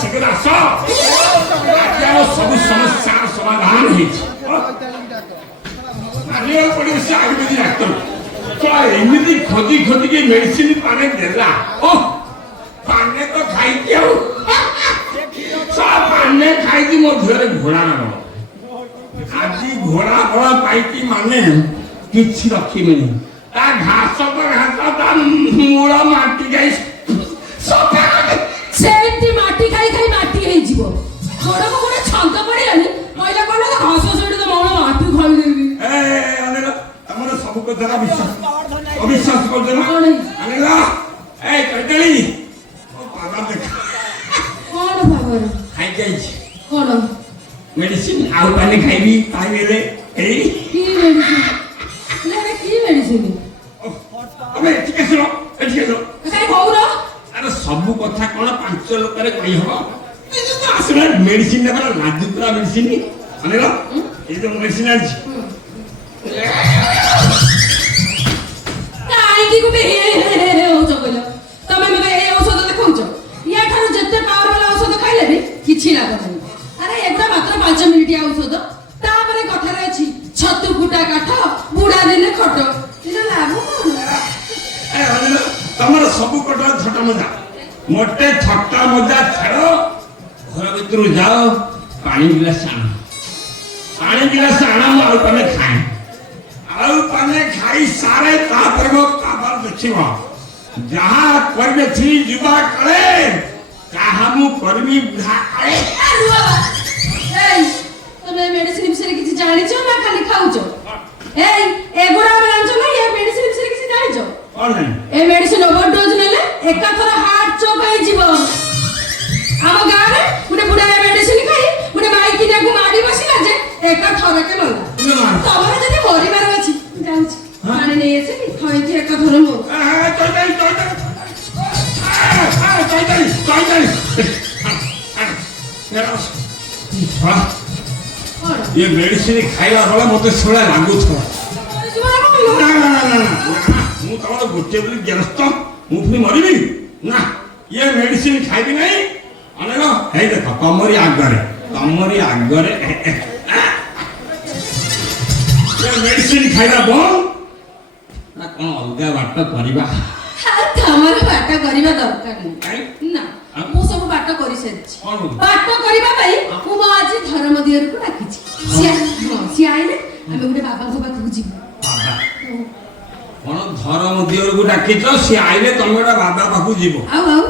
शीघ्र आस सब समस्या समाधान पड़े से आयुर्वेदिक डाक्तर तो एमती खोजी खोजी के मेडिसिन पाने देला ओ पाने तो खाई पाने खाई मो देहरे घोड़ा न आज घोड़ा बड़ा पाई माने किसी रखी घास तो घास ता मूल माटी गई सेमती माटी खाई खाई माटी हे जीवो गोड़ को गोड़ छंद पड़िलानी पहिला कोन घास सड़ी तो मूल माटी खाई देबी अनिल हमर सब को जरा विश्वास अविश्वास कर देना अनिल ए कटली ओ पागल देख कोन भागर खाई जाई कोन मेडिसिन आउ पानी खाइबी पाइबे रे ए की मेडिसिन ले की मेडिसिन अबे ठीक है सुनो काई भौरा अरे सब कथा कोन पांच लोक रे कहि हो आसले मेडिसिन ने लाजुपुरा मेडिसिन अनिल ए जो मेडिसिन आज काई की गुटे हे हो जगलो तमे मते ए औषध देखौछ या ठारो जत्ते पावर वाला औषध खाइले भी किछि लाग नै अरे एटा मात्र 5 मिनिट औषध तापरे कथा रे अछि छतु फुटा काठ बुडा दिने खट इना लाभ कोन ए अनिल तमर सब कटा छोटा मजा मोटे छक्का मजा छाड़ो घर भीतर जाओ पानी गिलास आना आउ पाने खाए आउ पाने खाई सारे तापर मो काबर देखिबो जहां करबे थी जुबा करे काहा मु करबी बुढ़ा करे ए तमे मेडिसिन बिषय किछि जानि छ ना खाली खाउछ ए एगुडा जानछ ना ये मेडिसिन बिषय किछि जानि छ और नहीं ए मेडिसिन ओवरडोज नेले एका थर हार्ट चोक होई जीवो आम गाँ रे गुटे बुढ़ा मेडिसिन खाई गुटे माइकी ने को मारी बसिला जे एका थर के लला तमरे जदी मरिबार अछि जाउछ पानी नै एसे खाई के एका थर मो ये मेडिसिन खाइला वाला मते सोला लागु छ मु तमर गोटे बोली गेरस्त मु फुनी मरिबी ना ये मेडिसिन खाइबी नहीं अनेल हे देख तमरी आगरे ये मेडिसिन खाइला बंद ना कोन अलगा बाटा परिबा तमर बाटा करिबा दरकार नै ना मु सब बाटा करि सेछि बाटा करिबा पई मु आज धर्म दियर को राखिछि सी आइले हम गुटे बाबा को पाखु जिबो कोन धर्म दियर को डाकिछ सी आइले तमे बाबा पाखु जिबो आउ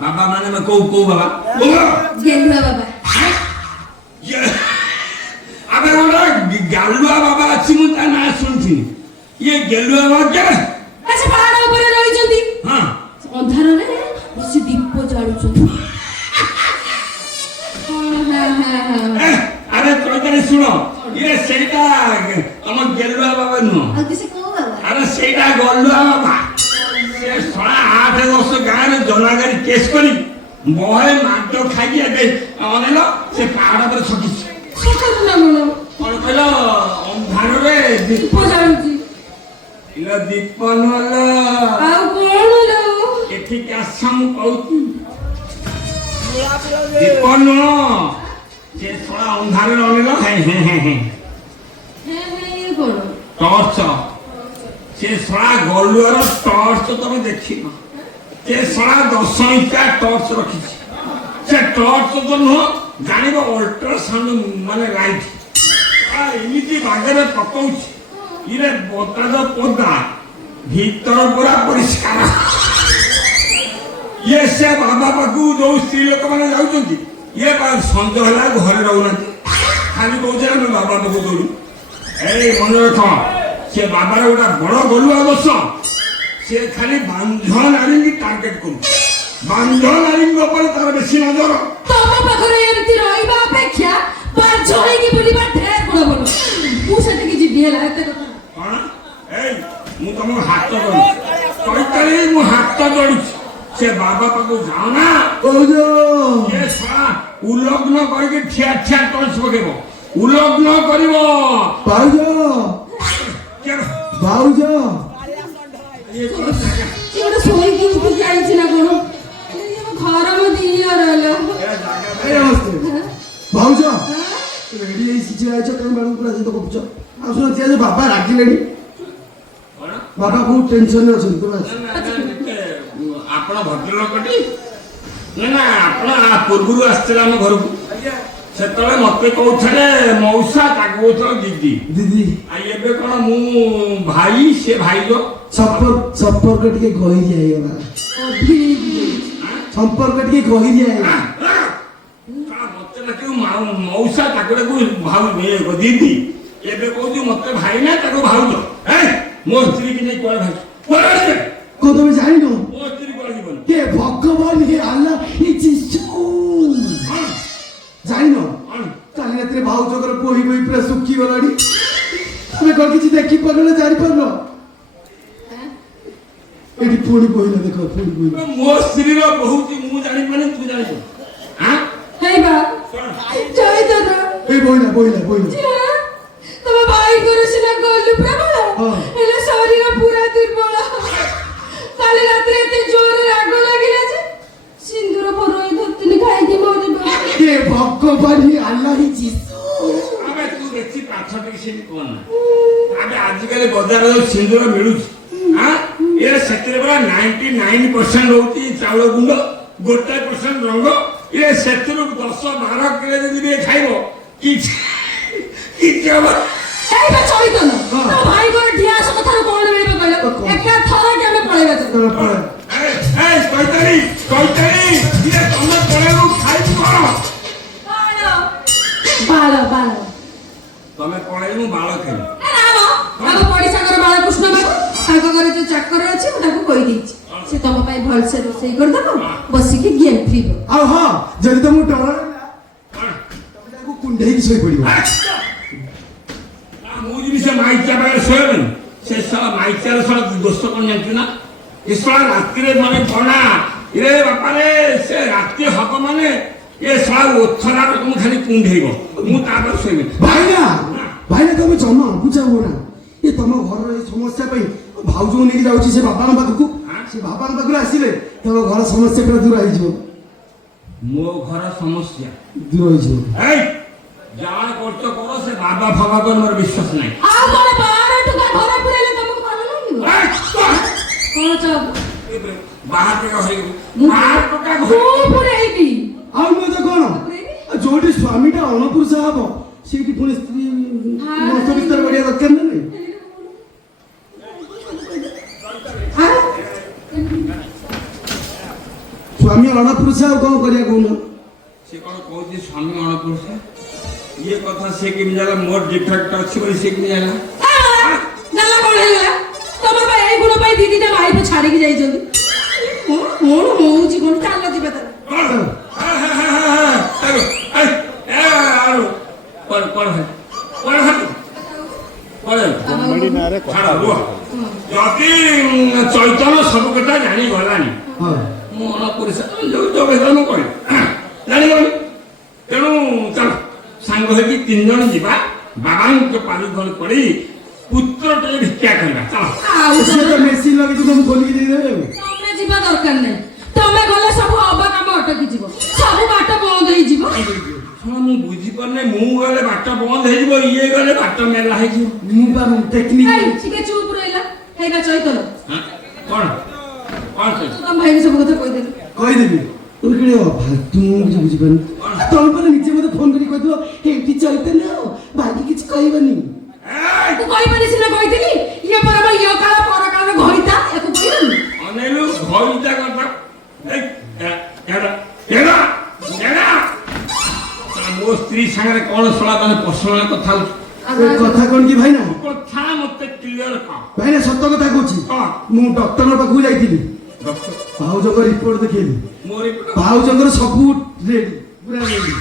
बाबा माने में को बाबा गेलुआ बाबा ये अबे ओरा गालुआ बाबा अछि मु ता ना सुनथि ये गेलुआ बाबा के अच्छा पहाड़ ऊपर रहि जंती हां अंधार रे बसी दीप जाळुछन अरे तो सुनो ये सेटा हम गेलुआ बाबा नु आ किसे को बाबा अरे सेटा गलुआ बाबा से 8-10 गाँ रे जनागारी केस करी बहे माटो खाई एबे अनेलो से पहाड़ पर छकी सकर ना नो कोन कहलो अंधार रे दीप जाळुची इला दीप नला आउ कोन लो एठी के असम कहू दीप न जे थोड़ा अंधार रे अनेलो हे ये कोन टॉर्च से सड़ा गलुआर टॉर्च तुम देखिन से सड़ा 10 इंचा टॉर्च रखी से टॉर्च तो नुह जान अल्ट्रासाउंड माने लाइट एमती बागरे पकाउछ इरे बताज पदा भीतर पूरा परिष्कार ये से बाबा पाखु जो स्त्री लोक माने जाउछंती ये संज होला घरे रहउना खाली कहउछ हम बाबा पाखु गलु ए मन रख से बाबा रे गोटा बड़ गलुआ बस से खाली बांझ नारी की टार्गेट करू बांझ नारी ऊपर तार बेसी नजर तम पाखरे एमती रहिबा अपेक्षा बांझ होई की बुलिबा ढेर बड़ बड़ मु सेटे की जिबी हला एते कथा कोन ए मु तम हाथ जोड़ी कइतरी मु हाथ जोड़ी से बाबा पाखु जाओ ना ओजो ये सारा उलग्न करके ठिया ठिया टच पकेबो उलग्न करिवो पाउजो के बाउजो ये कोन जागा सोई की उठ जाई छी ना कोन घर में दिया रहलो ए जागा ନମସ୍ତେ ହଁ? ଭାଉଜ ହଁ? ରେଡି ହେଇ ସିଝି ଯାଇଛ କାହିଁ ମ୍ୟାଡ଼ାମ ପୁରା ସହିତ କରୁଛ ଆଉ ଶୁଣ ଆଜି ବାବା ରାଗିଲେଣି କଣ? ବାବା ବହୁତ ଟେନସନରେ ଅଛନ୍ତି ତୁମେ ଆସ। ନା, ନା, ଟିକେ, ଆପଣ ଭଦ୍ରଲୋକଟି ନା ନା ଆପଣ ପୂର୍ବରୁ ଆସିଥିଲେ ଆମ ଘରକୁ ସେତେବେଳେ ମତେ କହୁଥିଲେ ମଉସା ତାକୁ କହୁଥିଲେ ଦିଦି ଦିଦି ଆଉ ଏବେ କଣ ମୁଁ ଭାଇ ସେ ଭାଇର ସମ୍ପର୍କ ଟିକେ ଗହିରିଆ ହେଇଗଲା ସମ୍ପର୍କ ଟିକେ ଗହିରିଆ ହେଇଗଲା ମତେ ଡାକିବୁ ମଉସା ତାକୁ ଡାକିବୁ ଦିଦି ଏବେ କହୁଛୁ ମତେ ଭାଇ ନା ତାକୁ ଭାଉଜ ମୋ ସ୍ତ୍ରୀ କି ନେଇ କୁଆଡେ ଭାଇ କଣ ତମେ ଜାଣିନ ମୋ ସ୍ତ୍ରୀ କୁଆଡେ ଯିବନି হে ভগবান হে আল্লাহ হে যিশু জানিন কালি রাতে ভাউজଙ୍କର বহি বহি পুরা শুকি গলানি তুমি কোন কিছু দেখি পারলো না জানি পারলো এটি পুଣି বহিলা দেখো পুଣି বহিলা ମୋ ସ୍ତ୍ରୀର ବହୁତ ମୁଁ ଜାଣିପାରୁନି ତୁ ଜାଣିଛୁ ହେଇ ବା ଚୈତନ୍ୟ এই বহিলা বহিলা বহিলা ତମ ଭାଇଙ୍କର ସିନା ଗଲୁ ପ୍ରବଳ ହଁ। ହେଲେ ଶରୀର ପୁରା ଦୁର୍ବଳ କାଲି ରାତିରେ ଏତେ ଜୋରରେ ରାଗ ଲାଗିଲା ଯେ ସିନ୍ଦୁର ପରୋଇ ଧୁତିନି ଖାଇକି ମରିବ হে ভগবান হে আল্লাহ হে যিশু ଆବେ ତୁ ବେଶୀ ପାଠ ଟିକେ ସେମିତି କହନା ଆବେ ଆଜିକାଲି ବଜାରରେ ଯୋଉ ସିନ୍ଦୁର ମିଳୁଛି ଏ ସେଥିରେ ପୁରା 99% ରହୁଛି ଚାଉଳ ଗୁଣ୍ଡ 1% ରଙ୍ଗ ଏ ସେଥିରୁ 10-12 କିଲୋ ଯଦି ବି ଖାଇବ କିଛି କିଛି ହବ ଏଇ ବା ଚୈତନ୍ୟ ହଁ। ତମ ଭାଇଙ୍କର ଢିଆସ କଥାରୁ କଣ ମିଳିବ କହିଲ ଏକା ଥର କି ଆମେ ପଳେଇବା ଚାଲ କଇତାଳି ଇଏ ତମେ ପଳେଇବୁ ଖାଇବୁ କଣ ବାଳ ବାଳ ତମେ ପଳେଇବୁ ବାଳ ଖାଇବୁ ଆମ ପଡିଶାଙ୍କର ବାଳକୃଷ୍ଣ ବାବୁ ତାଙ୍କ ଘରେ ଯୋଉ ଚାକର ଅଛି ମୁଁ ତାକୁ କହିଦେଇଛି ସେ ତମ ପାଇଁ ଭଲସେ ରୋଷେଇ କରିଦବ ବସିକି ଗେମ୍ ଖେଳିବ ଆଉ ହଁ ଯଦି ତମକୁ ଡର ଲାଗିଲା କଣ ତମେ ତାକୁ କୁଣ୍ଡେଇକି ଶୋଇ ପଡିବ ମୁଁ ଯଦି ସେ ମାଇଚିଆ ପାଖରେ ଶୋଇବେନି ସେ ସାରା ମାଇଚିଆର ସାରା ଦୋଷ କଣ ଜାଣିଛୁ ନା ଏ ସାରା ରାତିରେ ମାନେ କଣା ରେ ବାପାରେ ସେ ରାତି ହବ ମାନେ ଏ ସାରା ଓଥରାର ମୁଁ ଖାଲି କୁଣ୍ଡେଇବ ମୁଁ ତାପରେ ଶୋଇବି ଭାଇନା ତମେ ଜମା ବୁଝା ହୁଅ ନା ଏ ତମ ଘରର ଏ ସମସ୍ୟା ପାଇଁ ଭାଉଜକୁ ନେଇକି ଯାଉଛି ସେ ବାବାଙ୍କ ପାଖକୁ ସେ ବାବାଙ୍କ ପାଖରୁ ଆସିଲେ ତମ ଘର ସମସ୍ୟା ପୁରା ଦୂର ହେଇଯିବ ମୋ ଘର ସମସ୍ୟା ଦୂର ହେଇଯିବ ଏଇ ଯାହା କରୁଛ କର ସେ ବାବା ଫବା କର ମୋର ବିଶ୍ୱାସ ନାହିଁ ଆଉ କଣ ବାହାର ଟୁକା ଘରେ ପୁରେଇଲେ ତମକୁ ଭଲ ଲାଗିବ କଣ ଚାପ ବାହାର ଟଙ୍କା ହେଇଗଲି ବାହାର ଟଙ୍କା ମୁଁ ପୁରେଇବି ଆଉ ନୁହେଁ ତ କଣ ଆଉ ଯୋଉଠି ସ୍ୱାମୀଟା ଅଣପୁରୁଷା ହବ ସେଇଠି ପୁଣି ସ୍ତ୍ରୀ ମତ ବିସ୍ତାର କରିବା ଦରକାର ନା ନାଇଁ ସ୍ୱାମୀ ଅଣପୁରୁଷା ଆଉ କଣ କରିବା କହୁନ ସେ କଣ କହୁଛି ସ୍ୱାମୀ ଅଣପୁରୁଷ ଇଏ କଥା ସେ କେମିତି ଜାଣିଲା ମୋର ଡିଫେକ୍ଟ ଅଛି ବୋଲି ସେ କେମିତି ଜାଣିଲା ନାଲା କଣ ହେଇଗଲା ତମର ପାଇଁ ଏଇ ଗୁଣ ପାଇଁ ଦିଦିଟା ଭାଇକୁ ଛାଡିକି ଯାଇଛନ୍ତି କଣ ହଉଛି କଣ ଚାଲ ଯିବେ ତାର ଯଦି ଚୈତନ୍ୟ ସବୁ କଥା ଜାଣିଗଲାନି ହଁ ମୁଁ ଅଣପୁରୁଷ ଯୋଉ ଯୋଗ ମୁଁ କହିବି ଜାଣିଗଲି ତେଣୁ ଚାଲ ସାଙ୍ଗ ହେଇକି 3 ଜଣ ଯିବା ବାବାଙ୍କ ପାରୁ ଘର ପଡି ପୁତ୍ର ଟିକେ ଭିକ୍ଷା କରିବା ଚାଲ ଆଉ ସିଏ ତ ମେସିନ୍ ଲଗେଇକି ତମକୁ ଖୋଲିକି ଦେଇଦେବେ ତମେ ଯିବା ଦରକାର ନାହିଁ ତମେ ଗଲେ ସବୁ ଅବା କାମ ଅଟକି ଯିବ ସବୁ ବାଟ ବନ୍ଦ ହେଇଯିବ ଶୁଣ ମୁଁ ବୁଝିପାରୁନି ମୁଁ ଗଲେ ବାଟ ବନ୍ଦ ହେଇଯିବ ଇଏ ଗଲେ ବାଟ ମେଲା ହେଇଯିବ ମୁଁ ବା ଟେକ୍ନିକ ଏଇ ଟିକେ ଚୁପ ରହିଲା ହେଇବା ଚୈତନ୍ୟ କଣ କଣ ସେ ତମ ଭାଇକୁ ସବୁ କଥା କହିଦେଲି କହିଦେବି ତୁ କିଏ ଭାଇ ତୁ ମୁଁ କିଛି ବୁଝିପାରୁନି ତମେ ପରେ ନିଜେ ମତେ ଫୋନ କରି କହିଥିବ ଏଇଠି ଚୈତନ୍ୟ ଭାଇକି କିଛି କହିବନି ତୁ କହିପାରି ସିନା କହିଥିଲି ଇଏ ପର ଇଏ କାଳ ପର କାଳ ଘଇତା ଏକୁ କହିଲନି ଅନେଇଲୁ ଘଇଟା କଥା ଏଡ଼ା ମୋ ସ୍ତ୍ରୀ ସାଙ୍ଗରେ କଣ ଶଳା ମାନେ ପର୍ସନାଲ କଥା ହଉଛି ଏ କଥା କଣ କି ଭାଇନା କଥା ମତେ କ୍ଲିୟର କହ ଭାଇନା ସତ କଥା କହୁଛି କହ ମୁଁ ଡକ୍ଟରଙ୍କ ପାଖକୁ ଯାଇଥିଲି ଡକ୍ଟର ଭାଉଜଙ୍କ ରିପୋର୍ଟ ଦେଖେଇଲି ମୋର ଭାଉଜଙ୍କର ସବୁ ରେଡି ପୁରା ରେଡି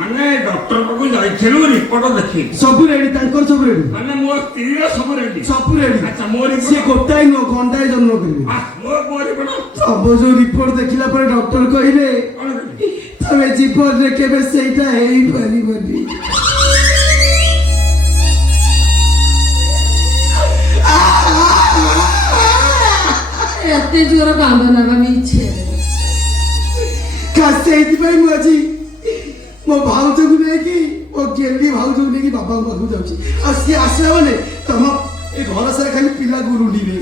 ମାନେ ଡକ୍ଟର ପାଖକୁ ଯାଇଥିଲୁ ରିପୋର୍ଟ ଦେଖେଇଲୁ ସବୁ ରେଡି ତାଙ୍କର ସବୁ ରେଡି ମାନେ ମୋ ସ୍ତ୍ରୀର ସବୁ ରେଡି ସବୁ ରେଡି ଆଚ୍ଛା ମୋ ରିପୋର୍ଟ ସିଏ ଗୋଟାଏ ନୁହଁ ଘଣ୍ଟାଏ ଜନ୍ମ କରିବେ ମୋ ରିପୋର୍ଟ ସବୁ ଯୋଉ ରିପୋର୍ଟ ଦେଖିଲା ପରେ ଡକ୍ଟର କହିଲେ କଣ କହିଲୁ? ତମେ ଜୀବନରେ କେବେ ସେଇଟା ହେଇପାରିବନି ଏତେ ଜୋର କାନ୍ଦ ନେବା ମିଛେ ସେଇଥିପାଇଁ ମୁଁ ଆଜି ମୋ ଭାଉଜକୁ ନେଇକି ମୋ ଗେଲି ଭାଉଜକୁ ନେଇକି ବାବାଙ୍କ ପାଖକୁ ଯାଉଛି। ଆଉ ସିଏ ଆସିଲା ମାନେ ତମ ଏ ଘର ସାରା ଖାଲି ପିଲାକୁ ରୁଣ୍ଡିବେ।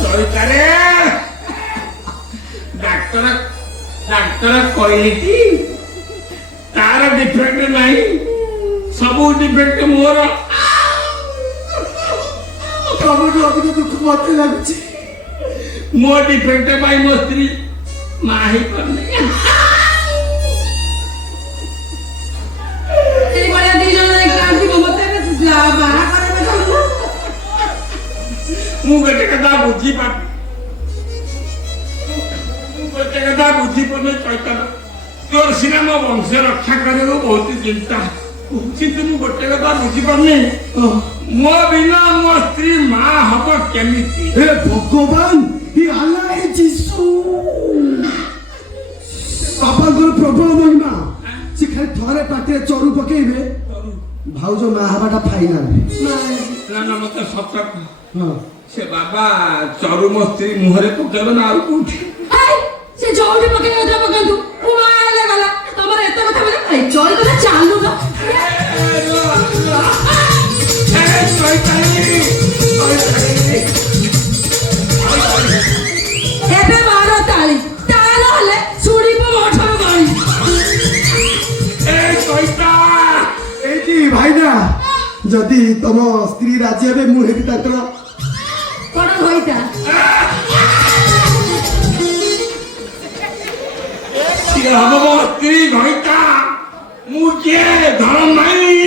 ସରିତାରେ ଡାକ୍ତର କହିଲେ କି ତାର ଡିଫେକ୍ଟ ନାହିଁ, ସବୁ ଡିଫେକ୍ଟ ମୋର। ତମଠୁ ଅଧିକ ଦୁଃଖ ମତେ ଲାଗୁଛି। ମୋ ଡିଫେକ୍ଟ ପାଇଁ ମୋ ସ୍ତ୍ରୀ ମା ହେଇପାରୁନି। ଏଇଭଳିଆ ଦି ଜଣ ଯାଇକି କାନ୍ଦିବ, ମତେ ଏବେ ବାହା କରେଇବେ ଚାଲୁନ। ମୁଁ ଗୋଟେ କଥା ବୁଝିପାରୁନି, ବୁଝିପାରୁନି ଚୈତନ୍ୟ, ତୋର ସିନା ମୋ ବଂଶ ରକ୍ଷା କରିବାକୁ ବହୁତ ଚିନ୍ତା, କିନ୍ତୁ ମୁଁ ଗୋଟେ କଥା ବୁଝିପାରୁନି, ମୋ ବିନା ମୋ ସ୍ତ୍ରୀ ମା ହବ କେମିତି? ହେ ଭଗବାନ, ଏ ଆଲ୍ଲା, ଏ ଯୀଶୁ। ବାପାଙ୍କର ପ୍ରବଳ ମହିମା। ସେ ଖାଲି ଥରେ ପାଟିରେ ଚରୁ ପକେଇବେ, ଭାଉଜ ମା ହବାଟା ଫାଇନାଲ। ନା ମତେ ସତ ହଁ, ସେ ବାବା ଚରୁ ମୋ ସ୍ତ୍ରୀ ମୁହଁରେ ପକେଇବ ନା ଆଉ କୋଉଠି? ସେ ଯୋଉଠି ପକେଇ କଥା ପକାନ୍ତୁ, ମୁଁ ମା ହେଲେ ଗଲା। ତମର ଏତେ କଥା ବୁଝ, ଚଳିତ ଚାଲୁ ତ। ଏବେ ମାର ତାଳି, ତା ନହେଲେ ଶୁଣିବ ମଠର ଗାଳି। ଏଇଠି ଭାଇନା, ଯଦି ତମ ସ୍ତ୍ରୀ ରାଜି ହେବେ ମୁଁ ହେବି ତାଙ୍କର କଣ ହୋଇତା? ସିଏ ହବ ମୋ ସ୍ତ୍ରୀ ଘଇତା, ମୁଁ କିଏ? ଧର ନାହିଁ।